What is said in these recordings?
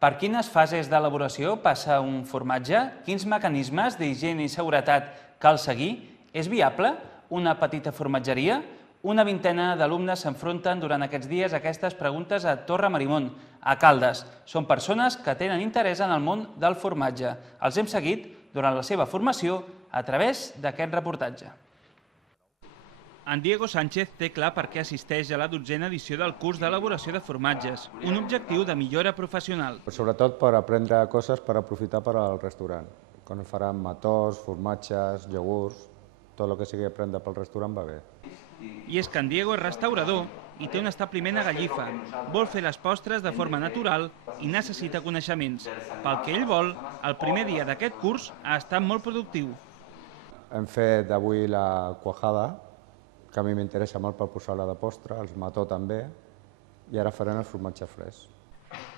Per quines fases d'elaboració passa un formatge? Quins mecanismes d'higiene i seguretat cal seguir? És viable una petita formatgeria? Una vintena d'alumnes s'enfronten durant aquests dies a aquestes preguntes a Torre Marimon, a Caldes. Són persones que tenen interès en el món del formatge. Els hem seguit durant la seva formació a través d'aquest reportatge. En Diego Sánchez té clar per què assisteix a la 12a edició del curs d'elaboració de formatges, un objectiu de millora professional. Sobretot per aprendre coses per aprofitar per al restaurant. Quan faran matós, formatges, iogurts, tot el que sigui aprendre pel restaurant va bé. I és que en Diego és restaurador i té un establiment a Gallifa. Vol fer les postres de forma natural i necessita coneixements. Pel que ell vol, el primer dia d'aquest curs ha estat molt productiu. Hem fet avui la cuajada, que a mi m'interessa molt per posar-la de postre, els mató també, i ara farem el formatge fresc.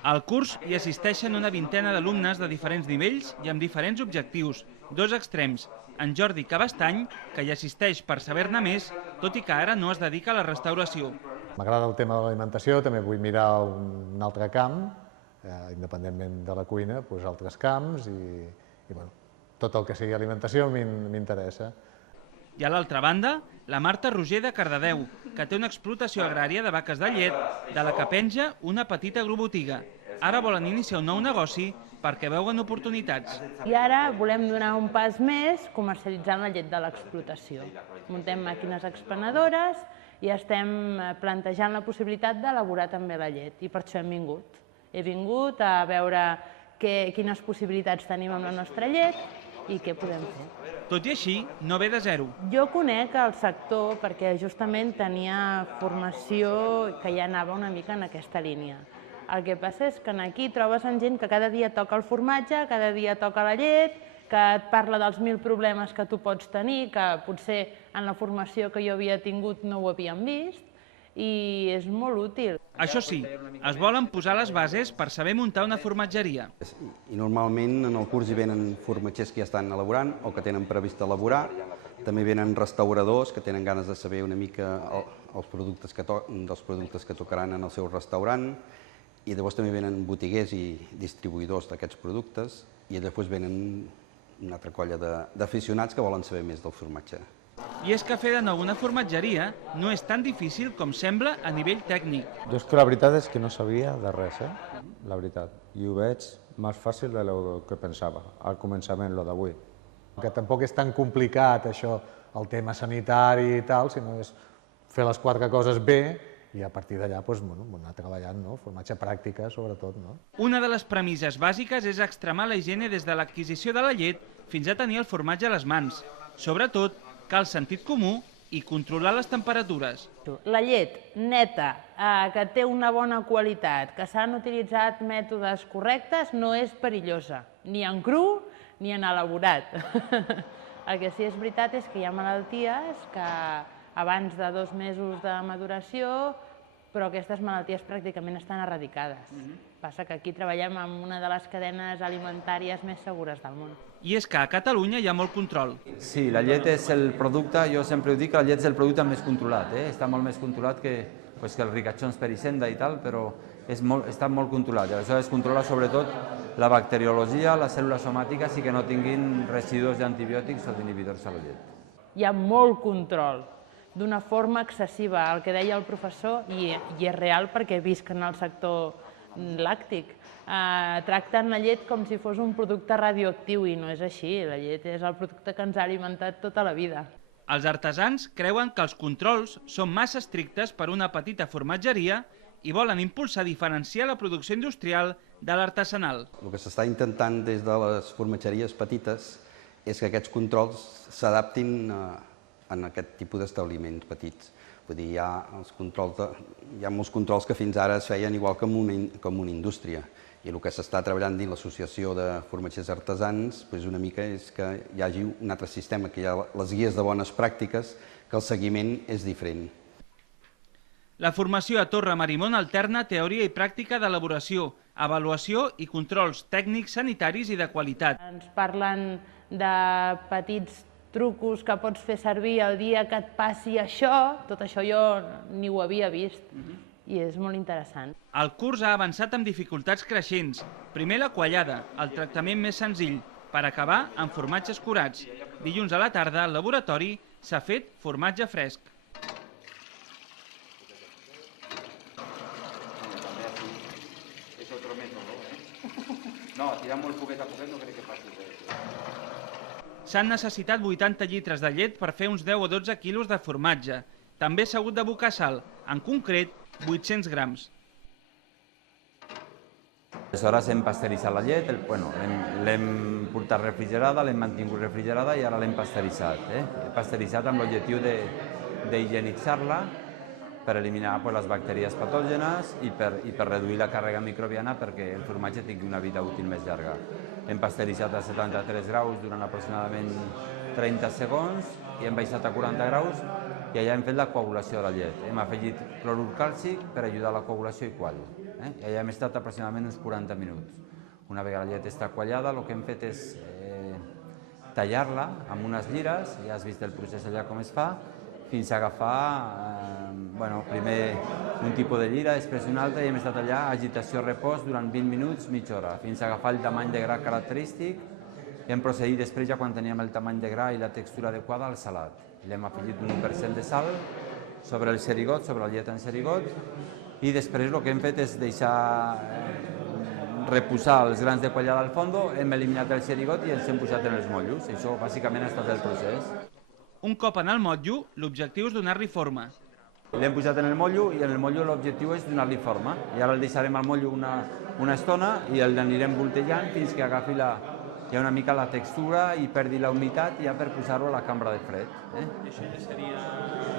Al curs hi assisteixen una vintena d'alumnes de diferents nivells i amb diferents objectius, dos extrems. En Jordi Cabestany, que hi assisteix per saber-ne més, tot i que ara no es dedica a la restauració. M'agrada el tema de l'alimentació, també vull mirar un altre camp, independentment de la cuina, doncs altres camps i tot el que sigui alimentació m'interessa. I a l'altra banda, la Marta Roger de Cardedeu, que té una explotació agrària de vaques de llet, de la que penja una petita agrobotiga. Ara volen iniciar un nou negoci perquè veuen oportunitats. I ara volem donar un pas més comercialitzant la llet de l'explotació. Muntem màquines expenedores i estem plantejant la possibilitat d'elaborar també la llet, i per això hem vingut. He vingut a veure quines possibilitats tenim amb la nostra llet i què podem fer. Tot i així, no ve de zero. Jo conec el sector perquè justament tenia formació que ja anava una mica en aquesta línia. El que passa és que aquí trobes gent que cada dia toca el formatge, cada dia toca la llet, que et parla dels 1000 problemes que tu pots tenir, que potser en la formació que jo havia tingut no ho havíem vist, i és molt útil. Això sí, es volen posar les bases per saber muntar una formatgeria. I normalment en el curs hi venen formatgers que ja estan elaborant o que tenen previst elaborar. També venen restauradors que tenen ganes de saber una mica dels productes que tocaran en el seu restaurant. I llavors també venen botiguers i distribuïdors d'aquests productes i després venen una altra colla d'aficionats que volen saber més del formatge. I és que fer de nou una formatgeria no és tan difícil com sembla a nivell tècnic. Jo és que la veritat és que no sabia de res, la veritat. I ho veig més fàcil del que pensava, al començament, lo d'avui. Que tampoc és tan complicat això, el tema sanitari i tal, sinó és fer les 4 coses bé i a partir d'allà anar treballant, formatge pràctica sobretot. Una de les premisses bàsiques és extremar la higiene des de l'adquisició de la llet fins a tenir el formatge a les mans. Sobretot, cal sentit comú i controlar les temperatures. La llet neta, que té una bona qualitat, que s'han utilitzat mètodes correctes, no és perillosa, ni en cru ni en elaborat. El que sí és veritat és que hi ha malalties que abans de 2 mesos de maduració, però aquestes malalties pràcticament estan eradicades. Passa que aquí treballem amb una de les cadenes alimentàries més segures del món. I és que a Catalunya hi ha molt control. Sí, la llet és el producte, jo sempre ho dic, la llet és el producte més controlat. Està molt més controlat que els ricachons per Hisenda i tal, però està molt controlat. Aleshores es controla sobretot la bacteriologia, les cèl·lules somàtiques i que no tinguin residus d'antibiòtics o d'inhibidors a la llet. Hi ha molt control, d'una forma excessiva, el que deia el professor, i és real perquè visc en el sector làctic. Tracten la llet com si fos un producte radioactiu i no és així, la llet és el producte que ens ha alimentat tota la vida. Els artesans creuen que els controls són massa estrictes per una petita formatgeria i volen impulsar diferenciar la producció industrial de l'artesanal. El que s'està intentant des de les formatgeries petites és que aquests controls s'adaptin a aquest tipus d'establiments petits. Vull dir, hi ha molts controls que fins ara es feien igual que en una indústria. I el que s'està treballant dins l'Associació de Formatgers Artesans una mica és que hi hagi un altre sistema, que hi ha les guies de bones pràctiques, que el seguiment és diferent. La formació a Torre Marimon alterna teoria i pràctica d'elaboració, avaluació i controls tècnics, sanitaris i de qualitat. Ens parlen de petits trucos que pots fer servir el dia que et passi això, tot això jo ni ho havia vist. i és molt interessant. El curs ha avançat amb dificultats creixents. Primer la quallada, el tractament més senzill, per acabar amb formatges curats. Dilluns a la tarda, al laboratori, s'ha fet formatge fresc. No, tirar molt poquet a poquet no crec que passi res. S'han necessitat 80 litres de llet per fer uns 10 o 12 quilos de formatge. També s'ha hagut d'abocar sal, en concret 800 grams. Aleshores hem pasteuritzat la llet, l'hem portat refrigerada, l'hem mantingut refrigerada i ara l'hem pasteuritzat. He pasteuritzat amb l'objectiu d'higienitzar-la per eliminar les bacteries patògenes i per reduir la càrrega microbiana perquè el formatge tingui una vida útil més llarga. Hem pasteuritzat a 73 graus durant aproximadament 30 segons i hem baixat a 40 graus i allà hem fet la coagulació de la llet. Hem afegit clorur càlcic per ajudar a la coagulació i quall. I allà hem estat aproximadament uns 40 minuts. Una vegada la llet està quallada, el que hem fet és tallar-la amb unes llires, ja has vist el procés allà com es fa, fins a agafar primer un tipus de llira, després una altra, i hem estat allà, agitació-repòs, durant 20 minuts, mitja hora, fins a agafar el tamany de gra característic, i hem procedit després, ja quan teníem el tamany de gra i la textura adequada, al salat. L'hem afegit un 1% de sal sobre el xerigot, sobre la llet en xerigot, i després el que hem fet és deixar reposar els grans de quallada al fons, hem eliminat el xerigot i els hem posat en els motllos. Això bàsicament ha estat el procés. Un cop en el motllo, l'objectiu és donar-li forma. L'hem posat en el motllo i en el motllo l'objectiu és donar-li forma. I ara el deixarem al motllo una estona i l'anirem voltejant fins que agafi ja una mica la textura i perdi la humitat ja per posar-ho a la cambra de fred.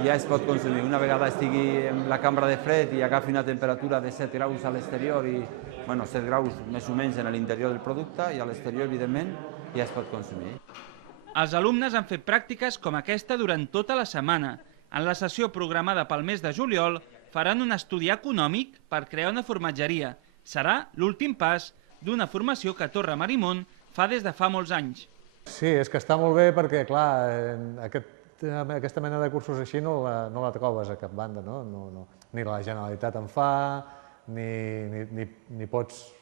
Ja es pot consumir. Una vegada estigui en la cambra de fred i agafi una temperatura de 7 graus a l'exterior i 7 graus més o menys en l'interior del producte i a l'exterior, evidentment, ja es pot consumir. Els alumnes han fet pràctiques com aquesta durant tota la setmana. En la sessió programada pel mes de juliol faran un estudi econòmic per crear una formatgeria. Serà l'últim pas d'una formació que Torre Marimon fa des de fa molts anys. Sí, és que està molt bé perquè, clar, aquesta mena de cursos així no la trobes a cap banda, no? Ni la Generalitat en fa, ni pots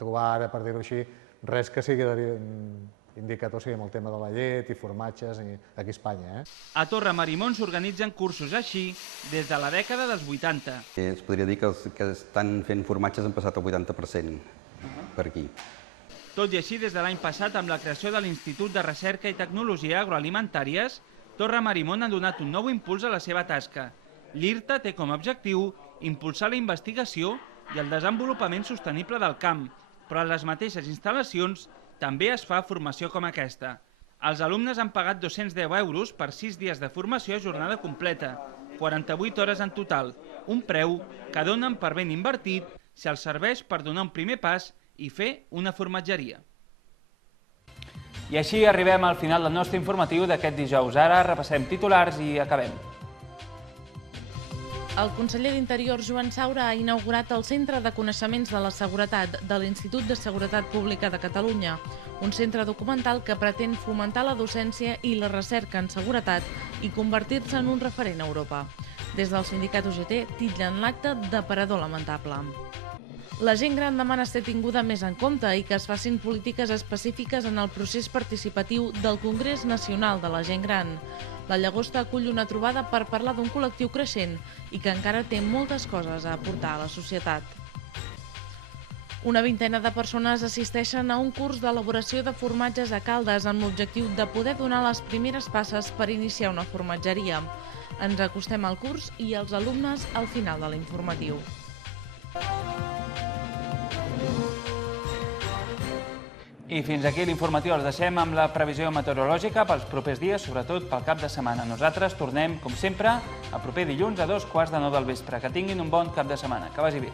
trobar ara, per dir-ho així, res que sigui indicat amb el tema de la llet i formatges aquí a Espanya. A Torre Marimon s'organitzen cursos així des de la dècada dels 80. Es podria dir que els que estan fent formatges han passat el 80% per aquí. Tot i així, des de l'any passat, amb la creació de l'Institut de Recerca i Tecnologia Agroalimentàries, Torre Marimon ha donat un nou impuls a la seva tasca. L'IRTA té com a objectiu impulsar la investigació i el desenvolupament sostenible del camp, però a les mateixes instal·lacions també es fa formació com aquesta. Els alumnes han pagat 210 euros per 6 dies de formació a jornada completa, 48 hores en total, un preu que donen per ben invertit si els serveix per donar un primer pas i fer una formatgeria. I així arribem al final del nostre informatiu d'aquest dijous. Ara repassem titulars i acabem. El conseller d'Interior, Joan Saura, ha inaugurat el Centre de Coneixements de la Seguretat de l'Institut de Seguretat Pública de Catalunya, un centre documental que pretén fomentar la docència i la recerca en seguretat i convertir-se en un referent a Europa. Des del sindicat UGT titllen l'acte d'aparador lamentable. La gent gran demana ser tinguda més en compte i que es facin polítiques específiques en el procés participatiu del Congrés Nacional de la Gent Gran. La Llagosta acull una trobada per parlar d'un col·lectiu creixent i que encara té moltes coses a aportar a la societat. Una vintena de persones assisteixen a un curs d'elaboració de formatges a Caldes amb l'objectiu de poder donar les primeres passes per iniciar una formatgeria. Ens acostem al curs i als alumnes al final de l'informatiu. I fins aquí l'informatiu. Els deixem amb la previsió meteorològica pels propers dies, sobretot pel cap de setmana. Nosaltres tornem, com sempre, el proper dilluns a 2:15 del vespre. Que tinguin un bon cap de setmana. Que vagi bé.